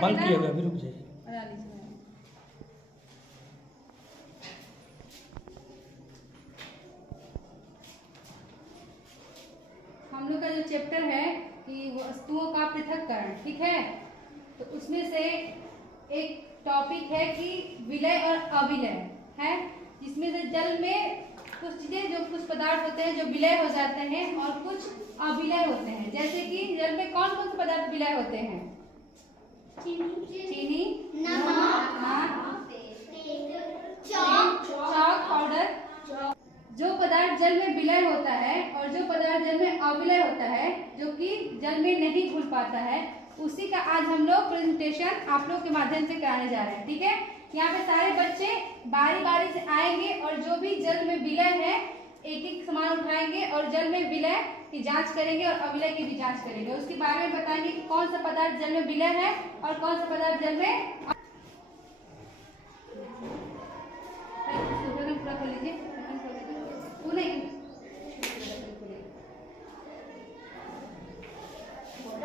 बंद किया हुआ, अभी रुक जाइए। हम लोग का जो चैप्टर है कि वस्तुओं का पृथक्करण, ठीक है, तो उसमें से एक टॉपिक है कि विलय और अविलय है, जिसमें से जल में कुछ चीजें, जो कुछ पदार्थ होते हैं जो विलय हो जाते हैं और कुछ अविलय होते हैं। जैसे कि जल में कौन कौन से पदार्थ विलय होते हैं? चीनी, नमक, चाक पाउडर। जो पदार्थ जल में विलय होता है और जो पदार्थ जल में अविलय होता है, जो कि जल में नहीं घुल पाता है, उसी का आज हम लोग प्रेजेंटेशन आप लोग के माध्यम से कराने जा रहे हैं, ठीक है। यहाँ पे सारे बच्चे बारी बारी से आएंगे और जो भी जल में विलय है एक एक सामान उठाएंगे और जल में विलय की जांच करेंगे और अविलय की भी जांच करेंगे। उसके बारे में बताएंगे कि कौन सा पदार्थ जल में विलय है और कौन सा पदार्थ जल में। पूरा खोल लीजिए,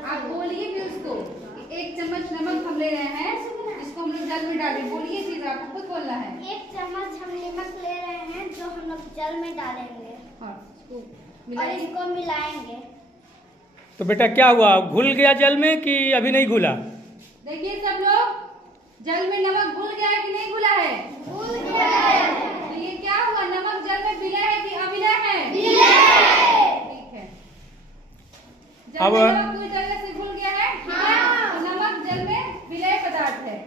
आप बोलिए भी उसको। एक चम्मच नमक हम ले रहे हैं, इसको हम लोग जल में डालें। बोलिए चीज, आपको खुद बोलना है। एक चम्मच हम नमक ले रहे हैं जो हम लोग जल में डालेंगे और इसको मिलाएंगे। तो बेटा क्या हुआ, घुल गया जल में कि अभी नहीं घुला? देखिए सब लोग, जल में नमक घुल गया है कि नहीं घुला है? घुल गया है। तो ये क्या हुआ, नमक जल में विलय है कि अविलय है? विलय। ठीक है, जल में नमक पूरी तरह से घुल गया है। हाँ। तो नमक जल में विलय पदार्थ है,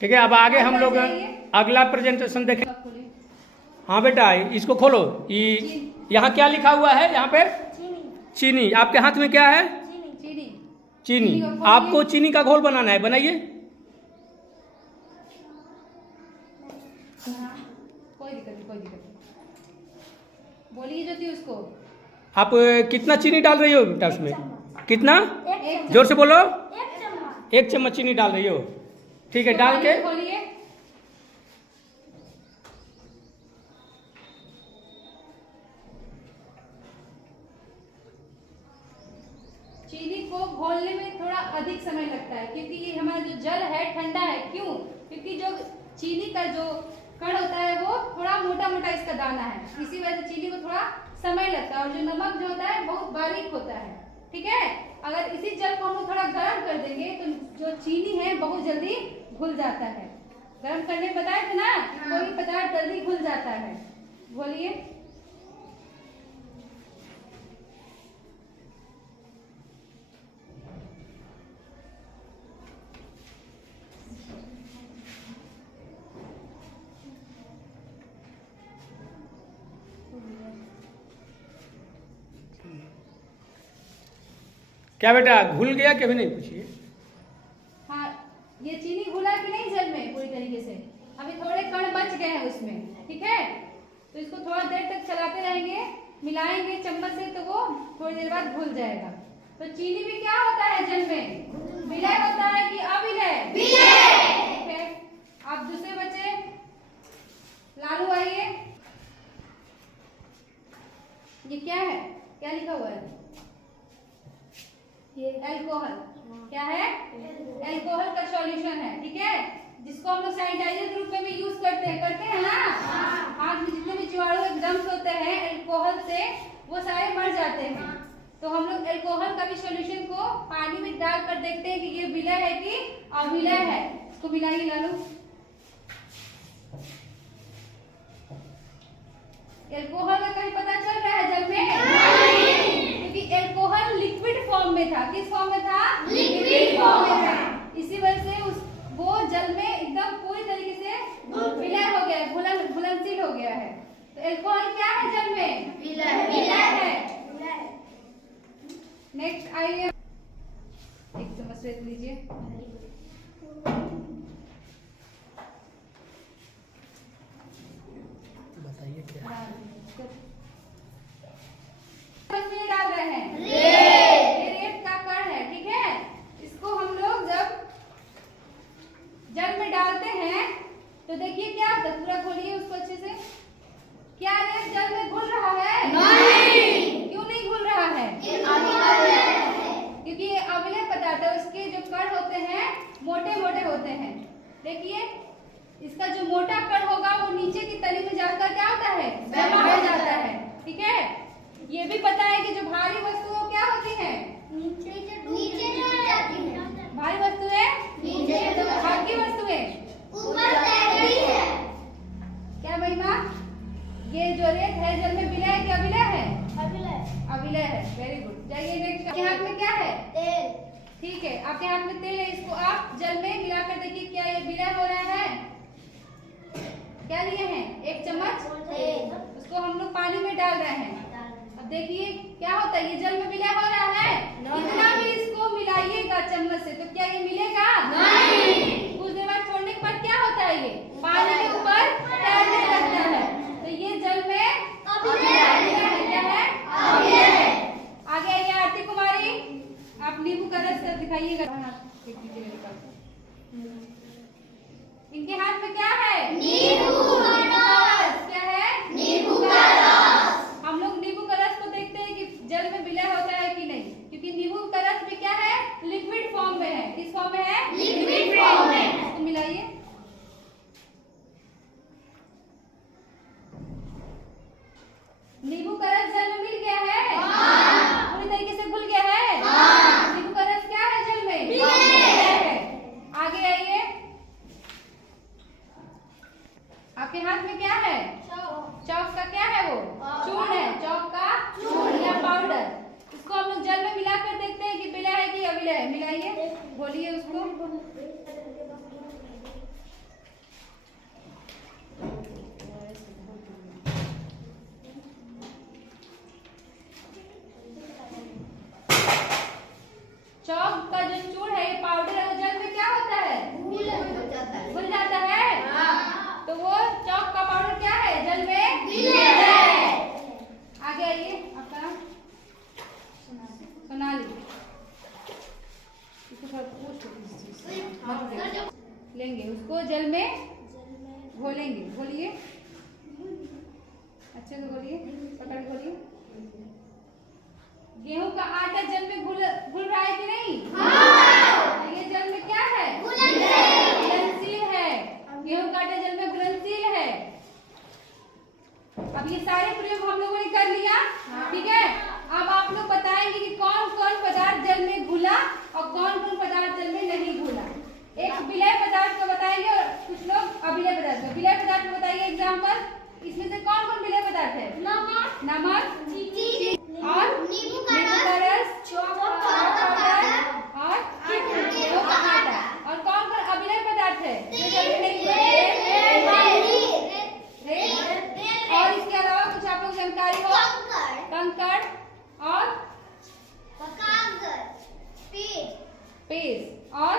ठीक है। अब आगे हम लोग अगला प्रेजेंटेशन देखें। हाँ बेटा, इसको खोलो। यहाँ क्या लिखा हुआ है? यहाँ पे चीनी। आपके हाथ में क्या है? चीनी। आपको चीनी का घोल बनाना है, बनाइए। कोई दिक्कत नहीं, कोई दिक्कत नहीं। बोलिए जो थी उसको। आप कितना चीनी डाल रही हो बेटा उसमें? कितना? जोर से बोलो। 1 चम्मच चीनी डाल रही हो, ठीक है। डाल के खोलिए। चीनी को घोलने में थोड़ा अधिक समय लगता है क्योंकि ये हमारा जो जल है ठंडा है। क्यों? क्योंकि जो चीनी का जो कण होता है वो थोड़ा मोटा मोटा इसका दाना है, इसी वजह से चीनी को थोड़ा समय लगता है। और जो नमक जो होता है बहुत बारीक होता है, ठीक है। अगर इसी जल को हम लोग थोड़ा गर्म कर देंगे तो जो चीनी है बहुत जल्दी घुल जाता है। गर्म करने बताए थे ना, कोई पदार्थ जल्दी घुल जाता है। बोलिए। क्या बेटा घुल गया कि अभी नहीं? पूछिए। हाँ, ये चीनी घुला कि नहीं जल में पूरी तरीके से? अभी थोड़े कण बच गए हैं उसमें, ठीक है। तो इसको थोड़ा देर तक चलाते रहेंगे, मिलाएंगे चम्मच से, तो वो थोड़ी देर बाद घुल जाएगा। तो चीनी भी क्या होता है जल में? विलय होता है कि अविलय? विलय। ठीक है। आप दूसरे बच्चे, लालू आइए। ये क्या है, क्या लिखा हुआ है? ये अल्कोहल। क्या है? अल्कोहल का सॉल्यूशन है, ठीक है, जिसको हम लोग सैनिटाइजर के रूप में भी यूज करते हैं ना। हाथ में जितने भी जीवाणु एकदम होते हैं अल्कोहल से, वो सारे मर जाते हैं। तो हम लोग अल्कोहल का भी सॉल्यूशन को पानी में डालकर देखते हैं कि ये विलय है कि अविलय है। इसको मिलाइए लालू। अल्कोहल का कहीं पता चल रहा है जल में? क्योंकि अल्कोहल लिक्विड फॉर्म में था। किस फॉर्म में था? लिक्विड फॉर्म में था। इसी वजह से वो जल में एकदम पूरी तरीके से विलय हो गया है, घुलनशील हो गया है। तो अल्कोहल क्या है जल में? विलय है। नेक्स्ट आइए, एक चम्मच रेत लीजिए। बताइए क्या डाल रहे हैं? ये रेत का कण है, ठीक है। इसको हम लोग जब जल में डालते हैं तो देखिए क्या होता है। पूरा खोलिए उसको अच्छे से। क्या रेत जल में घुल रहा है? नहीं। क्यों नहीं घुल रहा है? क्योंकि ये अविलय पदार्थ है, उसके जो कण होते देखिए इसका जो मोटा कण होगा वो नीचे की तली में जाकर क्या होता है, जमा हो जाता है। ठीक है, ये भी पता है कि जो भारी वस्तुएं क्या होती हैं, नीचे जाती है। भारी वस्तुएं नीचे, हल्की वस्तुएं ऊपर तैरती है। क्या महिमा, ये जो रेत है जल में विलय है कि अविलय है, अविलय है। Very good. जाइए नेक्स्ट, आपके हाथ में क्या है, तेल। ठीक है, आपके हाथ में तेल है, इसको आप जल में मिलाकर देखिए क्या ये विलय हो रहा है। क्या लिए हैं, 1 चम्मच तेल। उसको हम लोग पानी में डाल रहे हैं। अब देखिए क्या होता है, ये जल में विलय हो रहा है। कितना भी इसको मिलाइएगा चम्मच से तो क्या ये मिलेगा नहीं। कुछ देर बाद छोड़ने के बाद क्या होता है, ये पानी के ऊपर तैरने लगता है। तो ये जल में क्या है, आगे आइए आरती कुमारी, आप नींबू का रस दिखाइएगा। इनके हाथ में क्या है, नींबू का रस। क्या है, नींबू का रस। हम लोग नींबू का रस को देखते हैं कि जल में विलय होता है कि नहीं, क्योंकि नींबू का रस भी क्या है, लिक्विड फॉर्म में है। किस फॉर्म में है, लिक्विड फॉर्म में। इसको मिलाइए। नींबू का रस जल में मिल गया है, पूरी तरीके से घुल गया है। नींबू का रस क्या है, जल में है। आगे आइए, आपके हाथ में क्या है, चौक का क्या है, वो चूर्ण है, चौक का चूर्ण या पाउडर। इसको हम लोग जल में मिलाकर देखते हैं कि विलय है कि अविलय है। मिलाइए, घोलिए उसको। चौक का जो चूर्ण है, ये पाउडर है, जल में क्या होता है, घुल जाता है। तो वो चौक का पाउडर क्या है, जल में विलय है। आगे आइए, आपका नाम सोनाली। लेंगे उसको जल में घोलेंगे। घोलिए अच्छे से, घोलिए, पकड़ के घोलिए। गेहूं का आटा जल में घुल रहा है कि नहीं, ये जल में क्या है, घुलनशील है। गेहूं का आटा जल में घुलनशील है। अब ये सारे प्रयोग हम लोगों ने कर लिया, ठीक है। अब आप लोग बताएंगे कि कौन कौन पदार्थ जल में घुला और कौन कौन पदार्थ जल में नहीं घुला। एक विलय पदार्थ को बताएंगे और कुछ लोग अविलय पदार्थ को। विलय पदार्थ को बताइए एग्जाम्पल, इसमें से कौन कौन विलय पदार्थ है, नमक और नींबू का रस, चौक पाउडर और गेहूं का आटा। और कौन कौन अविलय पदार्थ है, और इसके अलावा कुछ आप लोग जानकारी हो, कंकड़ और पेस्ट और